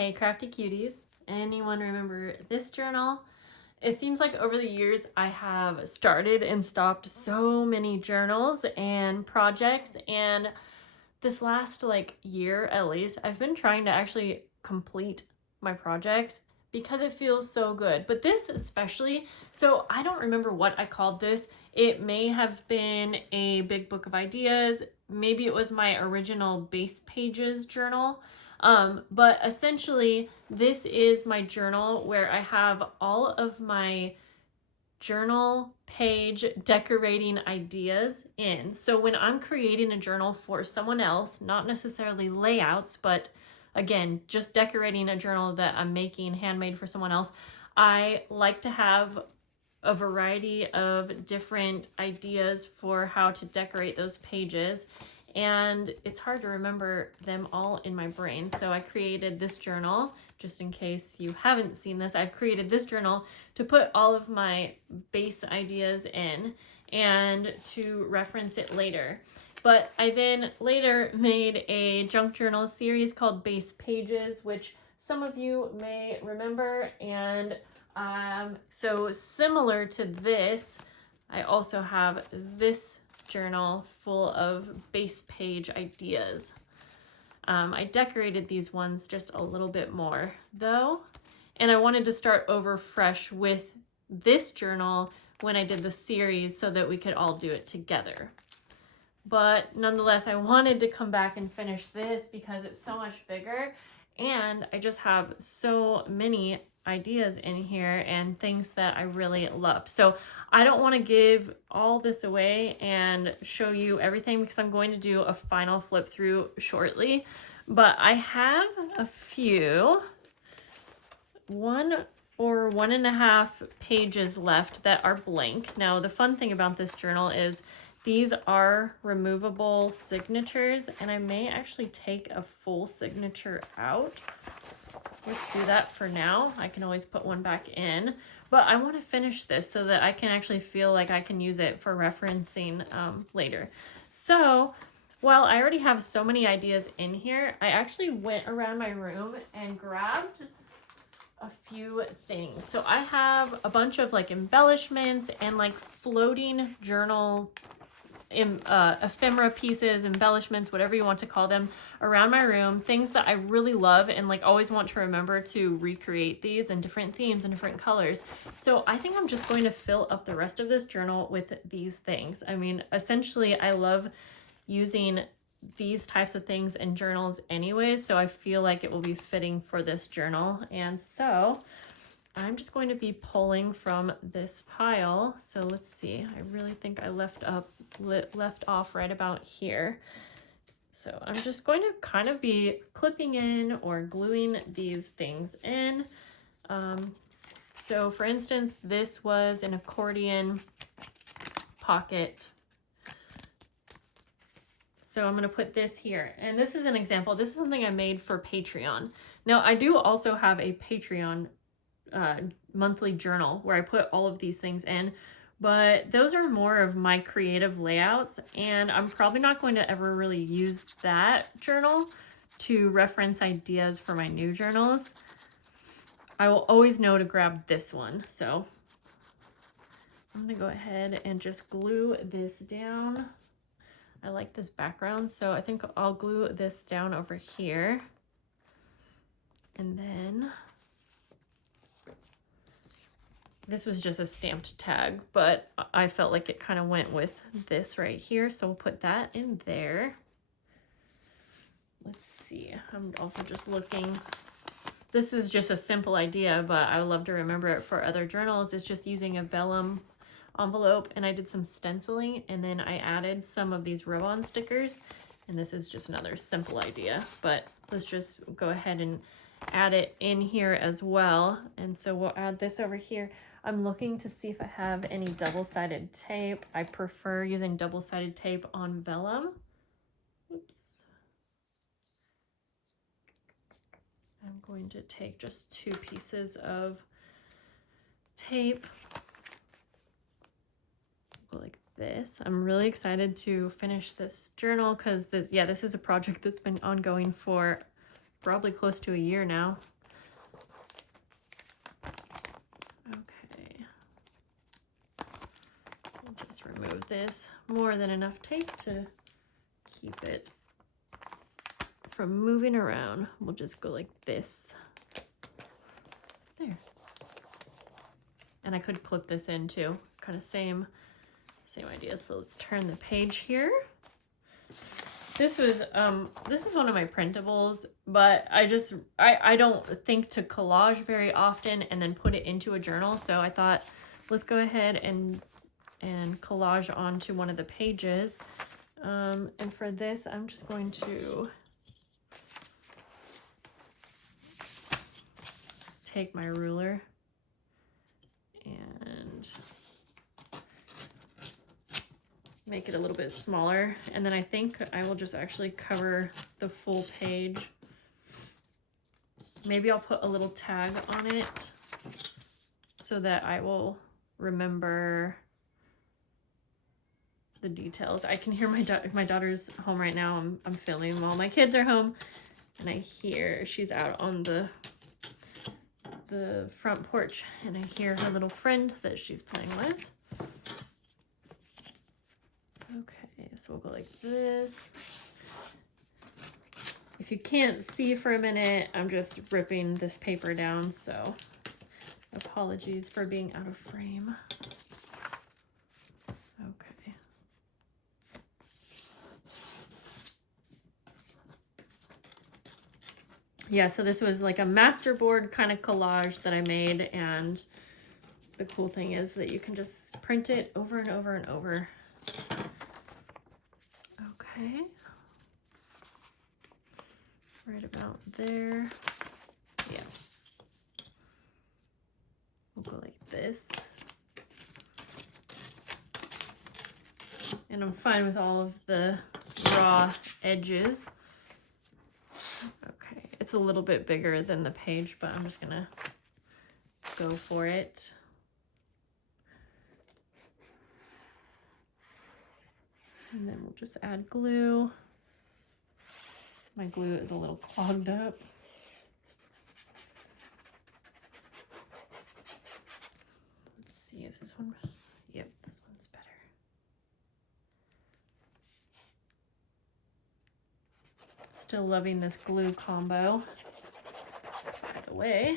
Hey crafty cuties, anyone remember this journal? It seems like over the years I have started and stopped so many journals and projects, and this last year at least I've been trying to actually complete my projects because it feels so good. But this especially, so I don't remember what I called this. It may have been a big book of ideas, maybe it was my original base pages journal. But essentially this is my journal where I have all of my journal page decorating ideas in. So when I'm creating a journal for someone else, not necessarily layouts, but again, just decorating a journal that I'm making handmade for someone else, I like to have a variety of different ideas for how to decorate those pages. And it's hard to remember them all in my brain. So I created this journal, just in case you haven't seen this, I've created this journal to put all of my base ideas in and to reference it later. But I then later made a junk journal series called Base Pages, which some of you may remember. And so similar to this, I also have this journal full of base page ideas. I decorated these ones just a little bit more though, and I wanted to start over fresh with this journal when I did the series so that we could all do it together. But nonetheless, I wanted to come back and finish this because it's so much bigger and I just have so many ideas in here and things that I really loved. So I don't want to give all this away and show you everything because I'm going to do a final flip through shortly, but I have a few 1 or 1.5 pages left that are blank. Now the fun thing about this journal is these are removable signatures, and I may actually take a full signature out. Let's do that for now. I can always put one back in, but I want to finish this so that I can actually feel like I can use it for referencing later. So while I already have so many ideas in here, I actually went around my room and grabbed a few things. So I have a bunch of embellishments and floating journal ephemera pieces, embellishments, whatever you want to call them, around my room, things that I really love and always want to remember to recreate these in different themes and different colors. So I think I'm just going to fill up the rest of this journal with these things. I mean, essentially I love using these types of things in journals anyways, so I feel like it will be fitting for this journal. And so I'm just going to be pulling from this pile. So let's see, I really think I left off right about here. So I'm just going to kind of be clipping in or gluing these things in. So for instance, this was an accordion pocket. So I'm going to put this here, and this is an example. This is something I made for Patreon. Now I do also have a Patreon monthly journal where I put all of these things in, but those are more of my creative layouts, and I'm probably not going to ever really use that journal to reference ideas for my new journals. I will always know to grab this one. So I'm gonna go ahead and just glue this down. I like this background, so I think I'll glue this down over here. And then this was just a stamped tag, but I felt like it kind of went with this right here, so we'll put that in there. Let's see, I'm also just looking. This is just a simple idea, but I would love to remember it for other journals. It's just using a vellum envelope, and I did some stenciling, and then I added some of these rub-on stickers, and this is just another simple idea, but let's just go ahead and add it in here as well. And so we'll add this over here. I'm looking to see if I have any double-sided tape. I prefer using double-sided tape on vellum. Oops. I'm going to take just 2 pieces of tape like this. I'm really excited to finish this journal because this is a project that's been ongoing for probably close to a year now. Okay. I'll just remove this. More than enough tape to keep it from moving around. We'll just go like this. There. And I could clip this in too. Kind of same idea. So let's turn the page here. This is one of my printables, but I don't think to collage very often and then put it into a journal. So I thought, let's go ahead and collage onto one of the pages. And for this, I'm just going to take my ruler and make it a little bit smaller, and then I think I will just actually cover the full page. Maybe I'll put a little tag on it so that I will remember the details. I can hear my daughter's home right now. I'm filming while my kids are home, and I hear she's out on the front porch, and I hear her little friend that she's playing with. Okay, so we'll go like this. If you can't see for a minute, I'm just ripping this paper down, so apologies for being out of frame. Okay. Yeah, so this was like a masterboard kind of collage that I made, and the cool thing is that you can just print it over and over and over. Okay. Right about there. Yeah. We'll go like this. And I'm fine with all of the raw edges. Okay, it's a little bit bigger than the page, but I'm just gonna go for it. And then we'll just add glue. My glue is a little clogged up. Let's see, is this one? Yep, this one's better. Still loving this glue combo. By the way,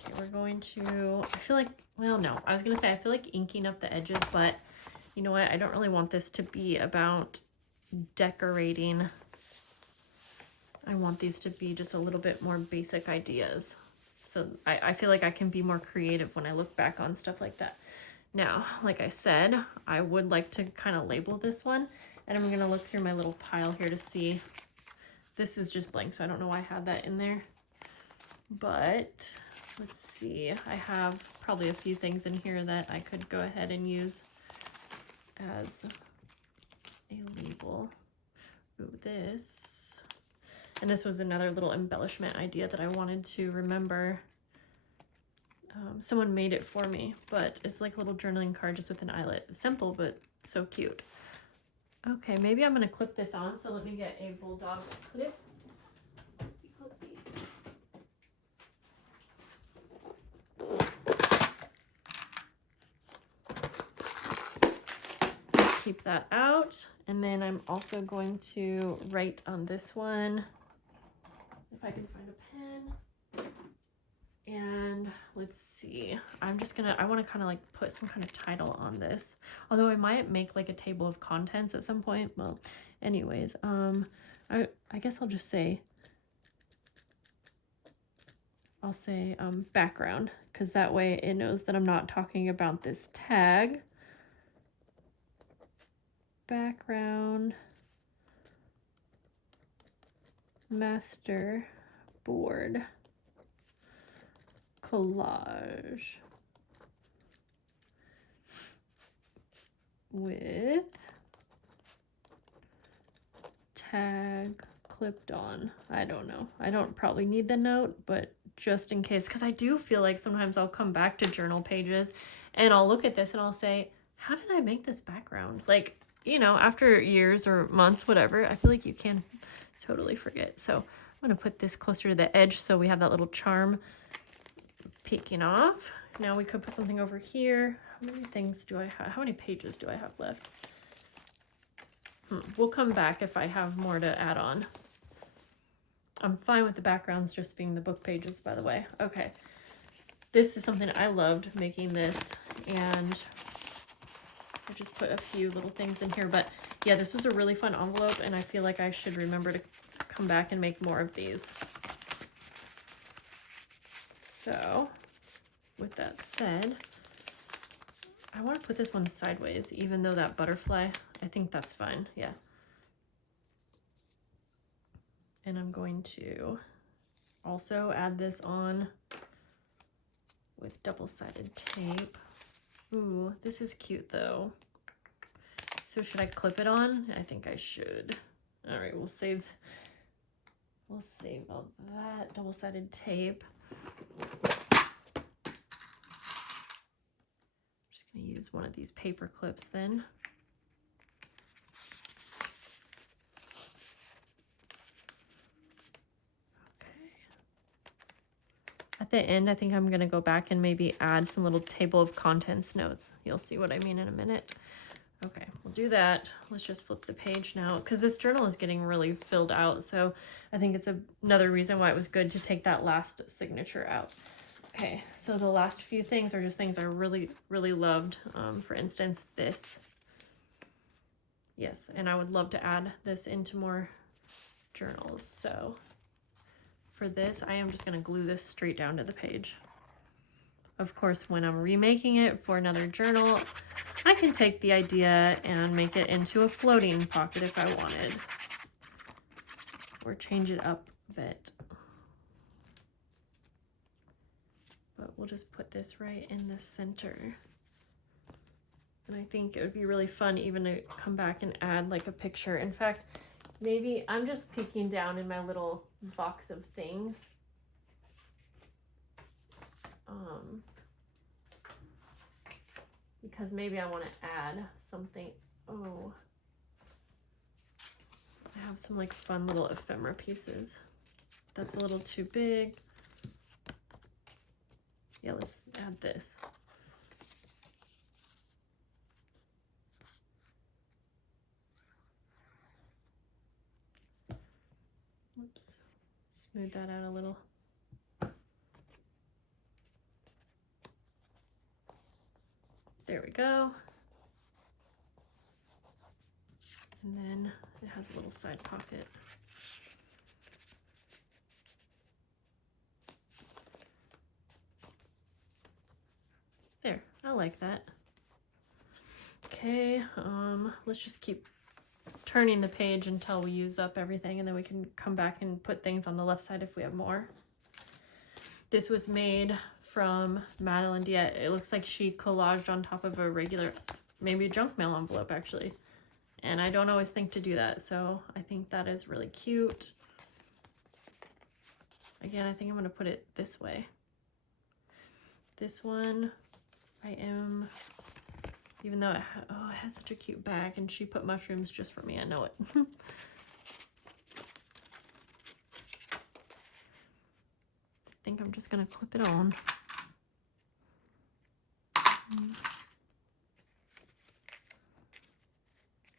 okay, we're going to, I feel like, well, no, I was gonna say, I feel like inking up the edges, but you know what? I don't really want this to be about decorating. I want these to be just a little bit more basic ideas. So I feel like I can be more creative when I look back on stuff like that. Now, like I said, I would like to kind of label this one, and I'm gonna look through my little pile here to see. This is just blank, so I don't know why I had that in there. But let's see, I have probably a few things in here that I could go ahead and use as a label. Ooh, this. And this was another little embellishment idea that I wanted to remember. Someone made it for me, but it's like a little journaling card just with an eyelet. Simple, but so cute. Okay, maybe I'm gonna clip this on, so let me get a bulldog clip. Keep that out, and then I'm also going to write on this one, if I can find a pen. And let's see, I want to kind of like put some kind of title on this, although I might make like a table of contents at some point. Well, anyways, I guess I'll just say, background, because that way it knows that I'm not talking about this tag. Background master board collage with tag clipped on. I don't know. I don't probably need the note, but just in case, because I do feel like sometimes I'll come back to journal pages and I'll look at this and I'll say, how did I make this background? Like, you know, after years or months, whatever, I feel like you can totally forget. So I'm going to put this closer to the edge so we have that little charm peeking off. Now we could put something over here. How many things do I have? How many pages do I have left? We'll come back if I have more to add on. I'm fine with the backgrounds just being the book pages, by the way. Okay. This is something I loved making this, and I just put a few little things in here, but yeah, this was a really fun envelope, and I feel like I should remember to come back and make more of these. So, with that said, I want to put this one sideways, even though that butterfly, I think that's fine, yeah. And I'm going to also add this on with double-sided tape. Ooh, this is cute though. So should I clip it on? I think I should. All right, we'll save all that double-sided tape. I'm just gonna use one of these paper clips then. At the end, I think I'm going to go back and maybe add some little table of contents notes. You'll see what I mean in a minute. Okay, we'll do that. Let's just flip the page now because this journal is getting really filled out. So I think it's another reason why it was good to take that last signature out. Okay, so the last few things are just things I really, really loved. For instance, this. Yes, and I would love to add this into more journals. So for this, I am just going to glue this straight down to the page. Of course, when I'm remaking it for another journal, I can take the idea and make it into a floating pocket if I wanted. Or change it up a bit. But we'll just put this right in the center. And I think it would be really fun even to come back and add like a picture. In fact, maybe I'm just peeking down in my little box of things. Because maybe I want to add something. Oh, I have some like fun little ephemera pieces. That's a little too big. Yeah, let's add this. Oops, smooth that out a little. There we go. And then it has a little side pocket. There, I like that. Okay, let's just keep turning the page until we use up everything, and then we can come back and put things on the left side if we have more. This was made from Madeline Diet. It looks like she collaged on top of a regular, maybe a junk mail envelope actually. And I don't always think to do that, so I think that is really cute. Again, I think I'm gonna put it this way. This one, even though it has such a cute bag, and she put mushrooms just for me, I know it. I think I'm just gonna clip it on.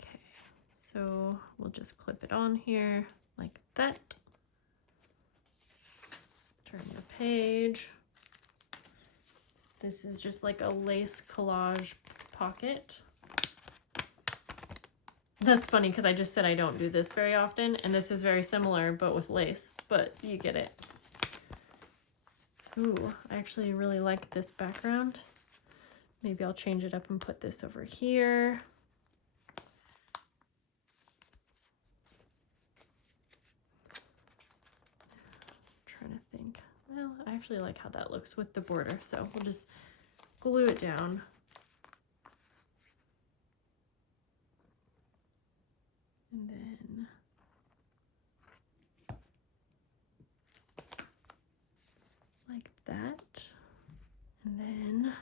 Okay, so we'll just clip it on here like that. Turn the page. This is just like a lace collage pocket. That's funny because I just said I don't do this very often, and this is very similar but with lace, but you get it. Ooh, I actually really like this background. Maybe I'll change it up and put this over here. I'm trying to think. Well, I actually like how that looks with the border, so we'll just glue it down. And then like that. And then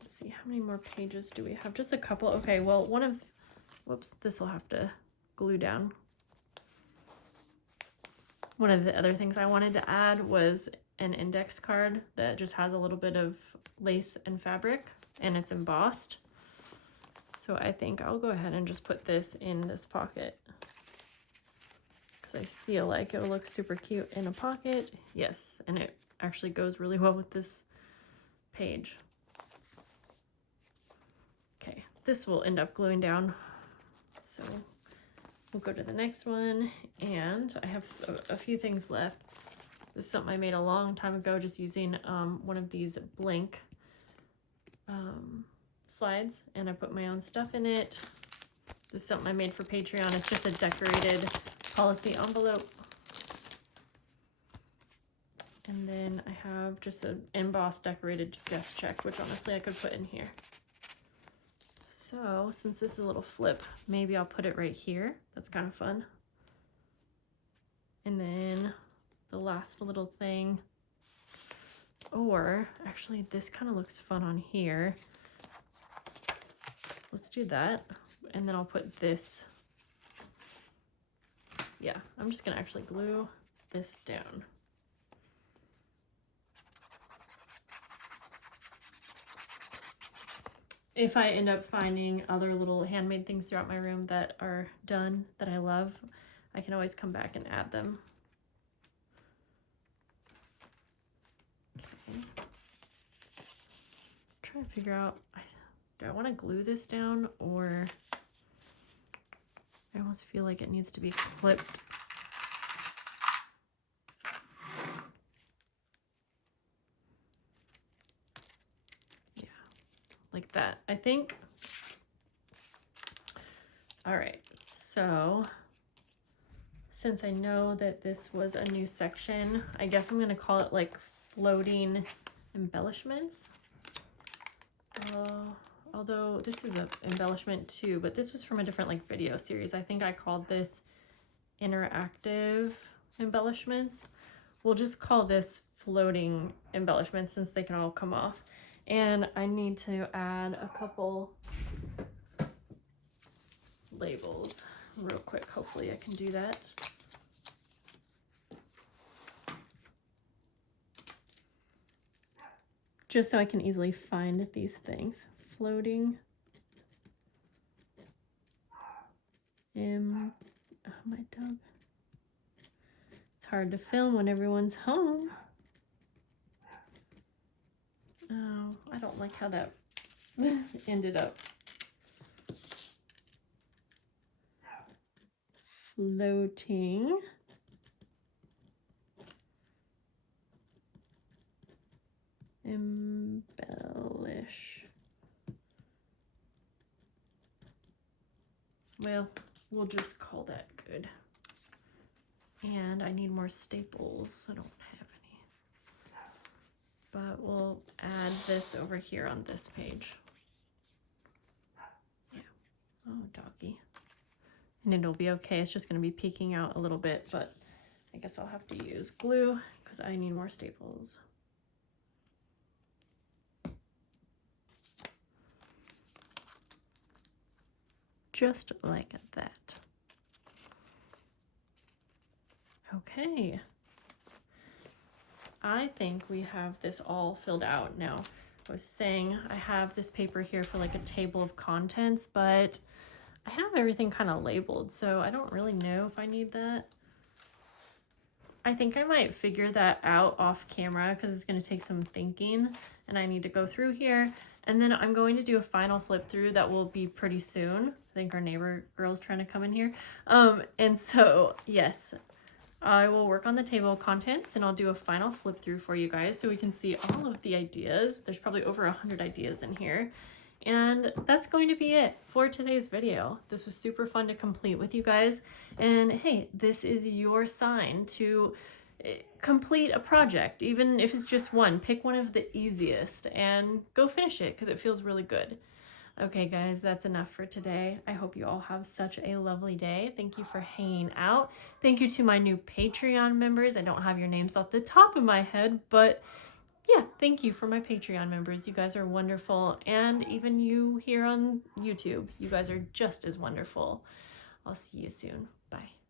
let's see, how many more pages do we have? Just a couple. Okay, well, one of whoops, this will have to glue down. One of the other things I wanted to add was an index card that just has a little bit of lace and fabric, and it's embossed. So I think I'll go ahead and just put this in this pocket because I feel like it'll look super cute in a pocket. Yes, and it actually goes really well with this page. Okay, this will end up gluing down. So we'll go to the next one, and I have a few things left. This is something I made a long time ago just using one of these blank slides, and I put my own stuff in it. This is something I made for Patreon. It's just a decorated policy envelope. And then I have just an embossed decorated guest check, which honestly I could put in here. So since this is a little flip, maybe I'll put it right here. That's kind of fun. And then the last little thing, or actually this kind of looks fun on here. Let's do that. And then I'll put this. Yeah, I'm just gonna actually glue this down. If I end up finding other little handmade things throughout my room that are done that I love, I can always come back and add them. Okay. Trying to figure out, do I want to glue this down, or I almost feel like it needs to be clipped. Yeah, like that, I think. All right, so since I know that this was a new section, I guess I'm gonna call it like floating embellishments. Although this is an embellishment too, but this was from a different like video series. I think I called this interactive embellishments. We'll just call this floating embellishments since they can all come off. And I need to add a couple labels real quick. Hopefully I can do that. Just so I can easily find these things. Floating. Oh, my dog. It's hard to film when everyone's home. Oh, I don't like how that ended up. Floating. Embellish. Well, we'll just call that good. And I need more staples. I don't have any. But we'll add this over here on this page. Yeah. Oh, doggy. And it'll be okay. It's just going to be peeking out a little bit, but I guess I'll have to use glue because I need more staples. Just like that. Okay. I think we have this all filled out now. I was saying I have this paper here for like a table of contents, but I have everything kind of labeled, so I don't really know if I need that. I think I might figure that out off camera because it's going to take some thinking, and I need to go through here. And then I'm going to do a final flip through that will be pretty soon. I think our neighbor girl's trying to come in here. And so, yes, I will work on the table of contents and I'll do a final flip through for you guys so we can see all of the ideas. There's probably over 100 ideas in here. And that's going to be it for today's video. This was super fun to complete with you guys. And hey, this is your sign to complete a project, even if it's just one. Pick one of the easiest and go finish it because it feels really good. Okay guys, that's enough for today. I hope you all have such a lovely day. Thank you for hanging out. Thank you to my new Patreon members. I don't have your names off the top of my head, but yeah, thank you for my Patreon members. You guys are wonderful. And even you here on YouTube, you guys are just as wonderful. I'll see you soon. Bye.